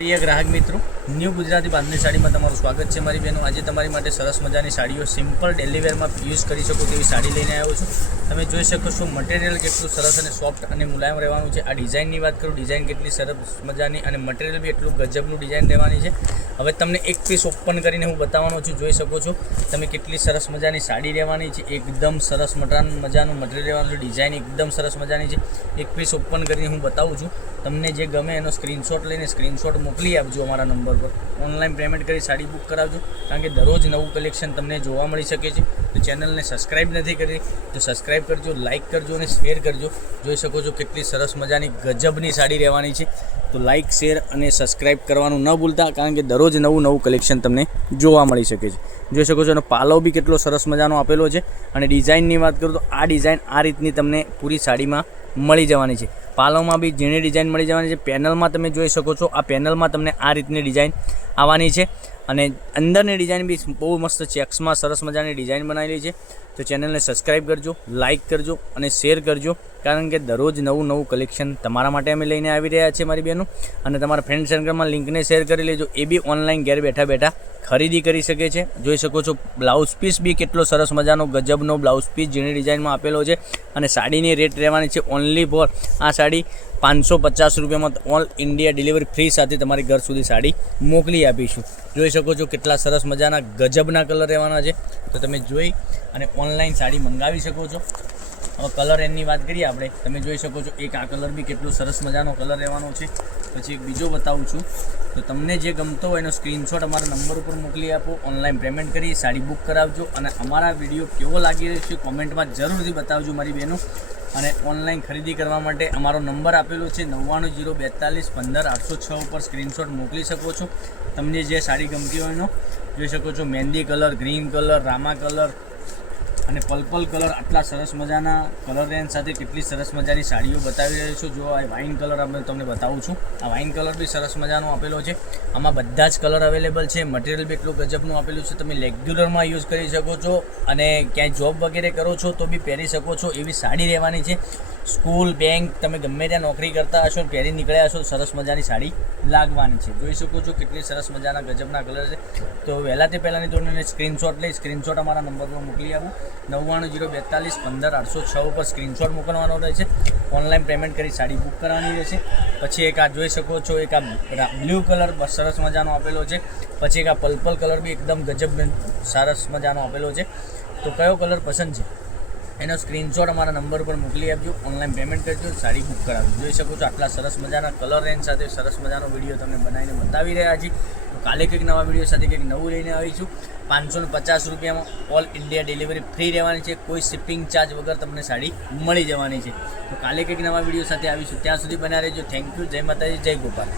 પ્રિય ગ્રાહક મિત્રો, ન્યૂ ગુજરાતી બાંધણી સાડીમાં તમારું સ્વાગત છે. મારી બહેનો, આજે તમારી માટે સરસ મજાની સાડીઓ સિમ્પલ ડેલી વેરમાં યુઝ કરી શકો તેવી સાડી લઈને આવ્યો છું. તમે જોઈ શકો છો મટીરિયલ કેટલું સરસ અને સોફ્ટ અને મુલાયમ રહેવાનું છે. આ ડિઝાઇનની વાત કરું, ડિઝાઇન કેટલી સરસ મજાની અને મટીરિયલ બી એટલું ગજબનું ડિઝાઇન રહેવાની છે. હવે તમને એક પીસ ઓપન કરીને હું બતાવવાનો છું. જોઈ શકો છો તમે કેટલી સરસ મજાની સાડી રહેવાની છે. એકદમ સરસ મજાનું મટીરિયલ રહેવાનું છે. ડિઝાઇન એકદમ સરસ મજાની છે. એક પીસ ઓપન કરીને હું બતાવું છું. તમને જે ગમે એનો સ્ક્રીનશોટ લઈને સ્ક્રીનશોટ મોકલી આપજો અમારા નંબર પર. ઓનલાઈન પેમેન્ટ કરી સાડી બુક કરાવજો, કારણ કે દરરોજ નવું કલેક્શન તમને જોવા મળી શકે છે. તો ચેનલને સબસ્ક્રાઈબ નથી કરી તો સબસ્ક્રાઈબ કરજો, લાઇક કરજો અને શેર કરજો. જોઈ શકો છો કેટલી સરસ મજાની ગજબની સાડી રહેવાની છે. તો લાઇક, શેર અને સબસ્ક્રાઈબ કરવાનું ન ભૂલતા, કારણ કે દરરોજ નવું કલેક્શન તમને જોવા મળી શકે છે. જોઈ શકો છો અને પાલવ બી કેટલો સરસ મજાનો આપેલો છે. અને ડિઝાઇનની વાત કરું તો આ ડિઝાઇન આ રીતની તમને પૂરી સાડીમાં મળી જવાની છે. પાલવમાં બી ઝીણી ડિઝાઇન મળી જવાની છે. પેનલમાં તમે જોઈ શકો છો, આ પેનલમાં તમને આ રીતની ડિઝાઇન આવવાની છે. અને અંદરની ડિઝાઇન બી બહુ મસ્ત ચેક્સમાં સરસ મજાની ડિઝાઇન બનાવેલી છે. તો ચેનલને સબસ્ક્રાઈબ કરજો, લાઇક કરજો અને શેર કરજો, કારણ કે દરરોજ નવું કલેક્શન તમારા માટે અમે લઈને આવી રહ્યા છીએ મારી બહેનો. અને તમારા ફ્રેન્ડ સર્કલમાં લિંકને શેર કરી લેજો. એ બી ઓનલાઈન ઘેર બેઠા ખરીદી કરી શકે છે. જોઈ શકો છો બ્લાઉઝ પીસ બી કેટલો સરસ મજાનો ગજબનો બ્લાઉઝ પીસ ઝીણી ડિઝાઇનમાં આપેલો છે. અને સાડીની રેટ રહેવાની છે ઓનલી ફોર આ સાડી 550 રૂપિયામાં ઓલ ઇન્ડિયા ડિલિવરી ફ્રી સાથે તમારી ઘર સુધી સાડી મોકલી આપીશું. જોઈ શકો છો કેટલા સરસ મજાના ગજબના કલર રહેવાના છે. તો તમે જોઈ અને ઓનલાઈન સાડી મંગાવી શકો છો. હવે કલર એની વાત કરીએ આપણે. તમે જોઈ શકો છો એક આ કલર બી કેટલો સરસ મજાનો કલર રહેવાનો છે. પછી એક બીજો બતાવું છું. તો તમને જે ગમતો હોય એનો સ્ક્રીનશોટ અમારા નંબર ઉપર મોકલી આપો. ઓનલાઈન પેમેન્ટ કરી સાડી બુક કરાવજો. અને અમારા વિડીયો કેવો લાગી રહ્યો છે કોમેન્ટમાં જરૂરથી બતાવજો મારી બહેનો. અને ઓનલાઈન ખરીદી કરવા માટે અમારો નંબર આપેલો છે 9902415806 ઉપર સ્ક્રીનશોટ મોકલી શકો છો. તમને જે સાડી ગમતી હોય એનો જોઈ શકો છો. મહેંદી કલર, ગ્રીન કલર, રામા કલર અને પર્પલ કલર, આટલા સરસ મજાના કલર રેન્જ સાથે કેટલી સરસ મજાની સાડીઓ બતાવી રહ્યો છું. જો આ વાઇન કલર આપણે તમને બતાવું છું. આ વાઇન કલર બી સરસ મજાનો આપેલો છે. આમાં બધા જ કલર અવેલેબલ છે. મટીરિયલ બી એટલું ગજબનું આપેલું છે. તમે રેગ્યુલરમાં યુઝ કરી શકો છો અને ક્યાંય જોબ વગેરે કરો છો તો બી પહેરી શકો છો એવી સાડી રહેવાની છે. સ્કૂલ, બેંક, તમે ગમે ત્યાં નોકરી કરતા હશો, પહેરી નીકળ્યા હશો, સરસ મજાની સાડી લાગવાની છે. જોઈ શકો છો કેટલી સરસ મજાના ગજબના કલર છે. તો વહેલા તે પહેલાંની ધોરણે સ્ક્રીનશોટ લઈ સ્ક્રીનશોટ અમારા નંબર પર મોકલી આપું. 9902415806 ઉપર સ્ક્રીનશોટ મોકલવાનો રહેશે. ઓનલાઈન પેમેન્ટ કરી સાડી બુક કરવાની રહેશે. પછી એક આ જોઈ શકો છો, એક આ બ્લુ કલર સરસ મજાનો આપેલો છે. પછી એક આ પર્પલ કલર બી એકદમ ગજબ સરસ મજાનો આપેલો છે. તો કયો કલર પસંદ છે એનો સ્ક્રીનશોટ અમારા નંબર પર મોકલી આપજો. ઓનલાઈન પેમેન્ટ કરજો, સાડી બુક કરાવજો. જોઈ શકો છો આટલા સરસ મજાના કલર રેન્જ સાથે સરસ મજાનો વિડીયો તમને બનાવીને બતાવી રહ્યા છીએ. તો કાલે કંઈક નવા વિડીયો સાથે કંઈક નવું લઈને આવીશું. 550 રૂપિયામાં ઓલ ઇન્ડિયા ડિલિવરી ફ્રી રહેવાની છે. કોઈ શિપિંગ ચાર્જ વગર તમને સાડી મળી જવાની છે. તો કાલે કંઈક નવા વિડીયો સાથે આવીશું. ત્યાં સુધી બન્યા રહેજો. Thank you. જય માતાજી, જય ગોપાલ.